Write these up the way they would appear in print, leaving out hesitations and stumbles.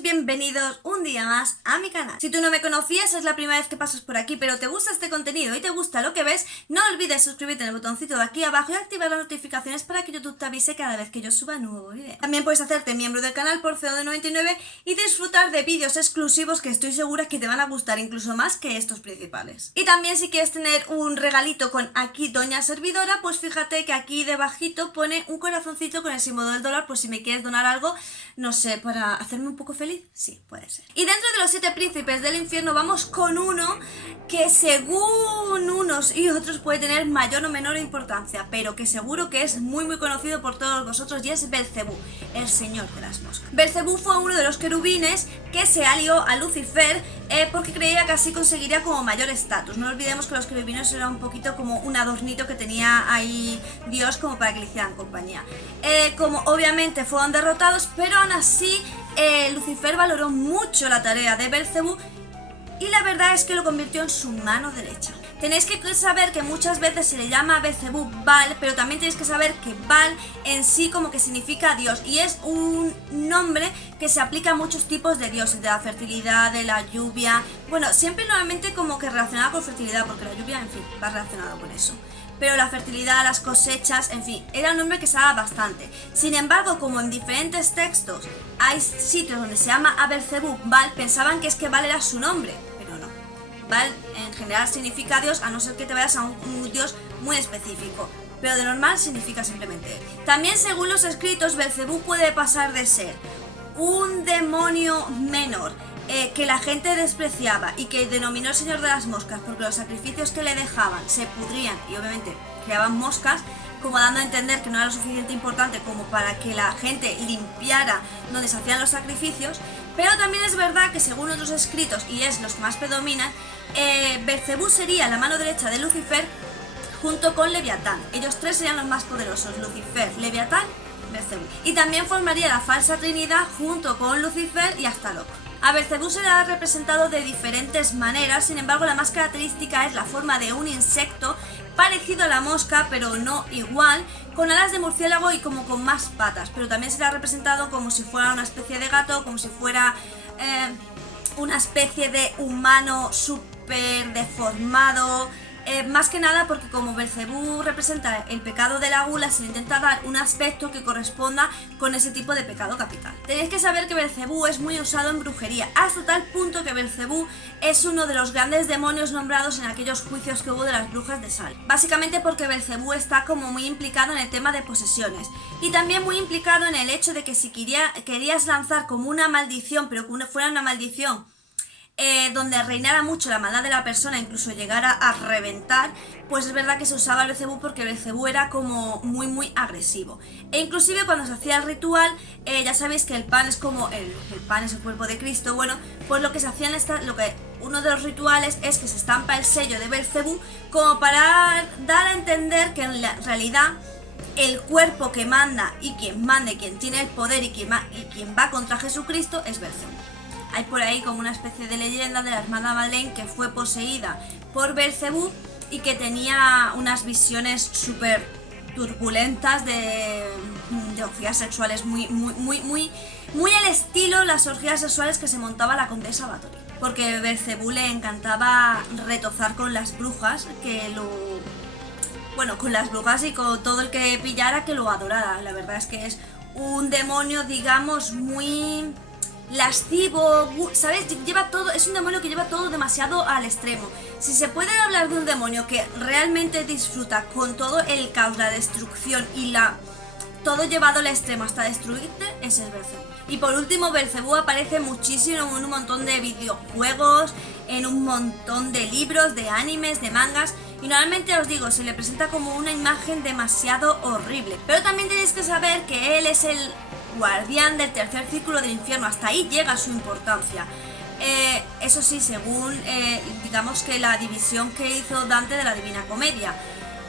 Bienvenidos un día más a mi canal. Si tú no me conocías, es la primera vez que pasas por aquí, pero te gusta este contenido y te gusta lo que ves, no olvides suscribirte en el botoncito de aquí abajo y activar las notificaciones para que YouTube te avise cada vez que yo suba nuevo vídeo. También puedes hacerte miembro del canal por 0,99 y disfrutar de vídeos exclusivos que estoy segura que te van a gustar incluso más que estos principales. Y también si quieres tener un regalito con aquí Doña Servidora, pues fíjate que aquí debajito pone un corazoncito con el símbolo del dólar, pues si me quieres donar algo, no sé, para hacerme un poco feliz, sí, puede ser. Y dentro de los 7 príncipes del infierno vamos con uno que según unos y otros puede tener mayor o menor importancia, pero que seguro que es muy conocido por todos vosotros, y es Belcebú, el señor de las moscas. Belcebú fue uno de los querubines que se alió a Lucifer porque creía que así conseguiría como mayor estatus. No olvidemos que los querubines eran un poquito como un adornito que tenía ahí Dios como para que le hicieran compañía. Como obviamente fueron derrotados, pero aún así Lucifer valoró mucho la tarea de Belcebú y la verdad es que lo convirtió en su mano derecha. Tenéis que saber que muchas veces se le llama a Belcebú Baal, pero también tenéis que saber que Baal en sí como que significa Dios, y es un nombre que se aplica a muchos tipos de dioses, de la fertilidad, de la lluvia, bueno, siempre normalmente como que relacionado con fertilidad, porque la lluvia, en fin, va relacionado con eso. Pero la fertilidad, las cosechas, en fin, era un nombre que se daba bastante. Sin embargo, como en diferentes textos hay sitios donde se llama a Belcebú Baal, pensaban que es que Baal era su nombre, pero no. Baal en general significa Dios, a no ser que te vayas a un Dios muy específico, pero de normal significa simplemente él. También según los escritos, Belcebú puede pasar de ser un demonio menor que la gente despreciaba y que denominó el señor de las moscas porque los sacrificios que le dejaban se pudrían y obviamente creaban moscas, como dando a entender que no era lo suficiente importante como para que la gente limpiara donde se hacían los sacrificios. Pero también es verdad que según otros escritos, y es los que más predominan, Belcebú sería la mano derecha de Lucifer junto con Leviatán. Ellos tres serían los más poderosos: Lucifer, Leviatán, Belcebú. Y también formaría la falsa trinidad junto con Lucifer y hasta Loco. A Belcebú se le ha representado de diferentes maneras, sin embargo la más característica es la forma de un insecto parecido a la mosca, pero no igual, con alas de murciélago y como con más patas, pero también se le ha representado como si fuera una especie de gato, como si fuera una especie de humano súper deformado. Más que nada porque como Belcebú representa el pecado de la gula, se le intenta dar un aspecto que corresponda con ese tipo de pecado capital. Tenéis que saber que Belcebú es muy usado en brujería, hasta tal punto que Belcebú es uno de los grandes demonios nombrados en aquellos juicios que hubo de las brujas de Salem. Básicamente porque Belcebú está como muy implicado en el tema de posesiones, y también muy implicado en el hecho de que si querías lanzar como una maldición, pero que fuera una maldición donde reinara mucho la maldad de la persona, incluso llegara a reventar, pues es verdad que se usaba el Belcebú porque Belcebú era como muy agresivo. E inclusive cuando se hacía el ritual, ya sabéis que el pan es como el pan es el cuerpo de Cristo. Bueno, pues lo que se hacía uno de los rituales es que se estampa el sello de Belcebú como para dar a entender que en la realidad el cuerpo que manda y quien tiene el poder y quien va contra Jesucristo es Belcebú. Hay por ahí como una especie de leyenda de la hermana Madeleine que fue poseída por Belcebú y que tenía unas visiones súper turbulentas de orgías sexuales muy al estilo las orgías sexuales que se montaba la condesa Bathory. Porque Belcebú le encantaba retozar con las brujas, con las brujas y con todo el que pillara que lo adorara. La verdad es que es un demonio, digamos, muy lascivo, ¿sabes? Es un demonio que lleva todo demasiado al extremo. Si se puede hablar de un demonio que realmente disfruta con todo el caos, la destrucción y todo llevado al extremo hasta destruirte, ese es Belcebú. Y por último, Belcebú aparece muchísimo en un montón de videojuegos, en un montón de libros, de animes, de mangas, y normalmente os digo, se le presenta como una imagen demasiado horrible. Pero también tenéis que saber que él es el guardián del tercer círculo del infierno, hasta ahí llega su importancia. Eso sí, según digamos que la división que hizo Dante de la Divina Comedia.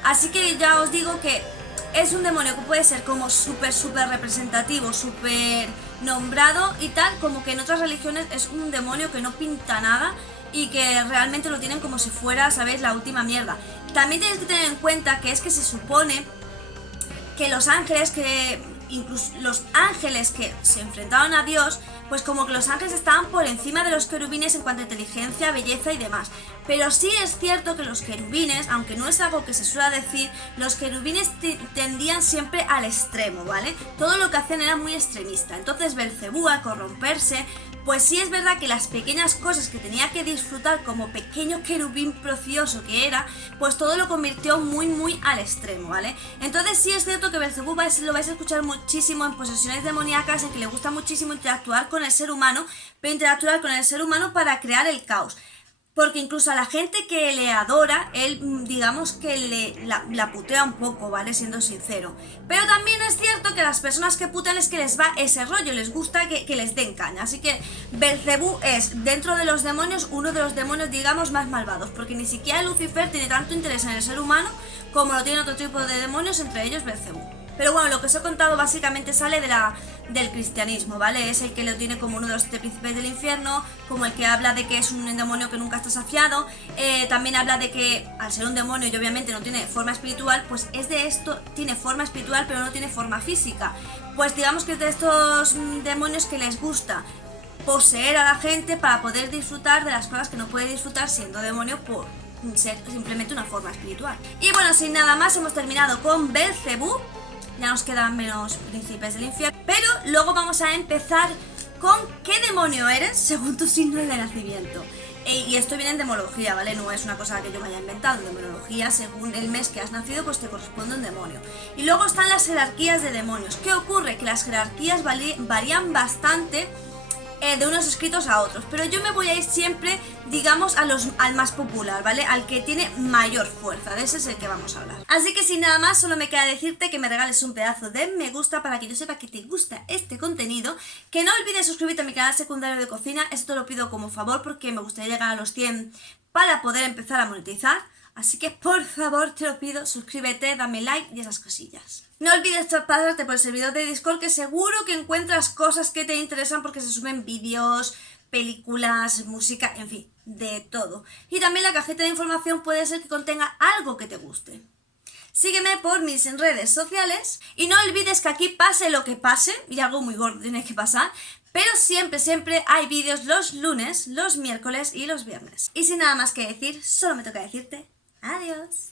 Así que ya os digo que es un demonio que puede ser como súper representativo, súper nombrado y tal, como que en otras religiones es un demonio que no pinta nada y que realmente lo tienen como si fuera, ¿sabéis?, la última mierda. También tenéis que tener en cuenta que es que se supone que los ángeles incluso los ángeles que se enfrentaban a Dios, pues como que los ángeles estaban por encima de los querubines en cuanto a inteligencia, belleza y demás. Pero sí es cierto que los querubines, aunque no es algo que se suele decir, los querubines tendían siempre al extremo, ¿vale? Todo lo que hacían era muy extremista. Entonces Belcebú, al corromperse, pues sí es verdad que las pequeñas cosas que tenía que disfrutar como pequeño querubín precioso que era, pues todo lo convirtió muy al extremo, ¿vale? Entonces sí es cierto que Belcebú lo vais a escuchar muchísimo en posesiones demoníacas, en que le gusta muchísimo interactuar con el ser humano, pero interactuar con el ser humano para crear el caos. Porque incluso a la gente que le adora, él digamos que la putea un poco, ¿vale? Siendo sincero. Pero también es cierto que a las personas que putean es que les va ese rollo, les gusta que les den caña. Así que Belcebú es, dentro de los demonios, uno de los demonios, digamos, más malvados. Porque ni siquiera Lucifer tiene tanto interés en el ser humano como lo tiene otro tipo de demonios, entre ellos Belcebú. Pero bueno, lo que os he contado básicamente sale del cristianismo, ¿vale? Es el que lo tiene como uno de los 7 príncipes del infierno, como el que habla de que es un demonio que nunca está saciado. También habla de que al ser un demonio y obviamente no tiene forma espiritual, pues es de esto, tiene forma espiritual pero no tiene forma física. Pues digamos que es de estos demonios que les gusta poseer a la gente para poder disfrutar de las cosas que no puede disfrutar siendo demonio por ser simplemente una forma espiritual. Y bueno, sin nada más hemos terminado con Belcebú. Ya nos quedan menos príncipes del infierno. Pero luego vamos a empezar con qué demonio eres según tu signo de nacimiento. Y esto viene en demonología, ¿vale? No es una cosa que yo me haya inventado. En demonología, según el mes que has nacido, pues te corresponde un demonio. Y luego están las jerarquías de demonios. ¿Qué ocurre? Que las jerarquías varían bastante de unos escritos a otros, pero yo me voy a ir siempre, digamos, al más popular, ¿vale? Al que tiene mayor fuerza, de ese es el que vamos a hablar. Así que sin nada más, solo me queda decirte que me regales un pedazo de me gusta para que yo sepa que te gusta este contenido, que no olvides suscribirte a mi canal secundario de cocina, esto lo pido como favor porque me gustaría llegar a los 100 para poder empezar a monetizar. Así que por favor te lo pido, suscríbete, dame like y esas cosillas. No olvides pasarte por el servidor de Discord, que seguro que encuentras cosas que te interesan porque se suben vídeos, películas, música, en fin, de todo. Y también la cajita de información puede ser que contenga algo que te guste. Sígueme por mis redes sociales y no olvides que aquí pase lo que pase, y algo muy gordo tiene que pasar, pero siempre hay vídeos los lunes, los miércoles y los viernes. Y sin nada más que decir, solo me toca decirte adiós.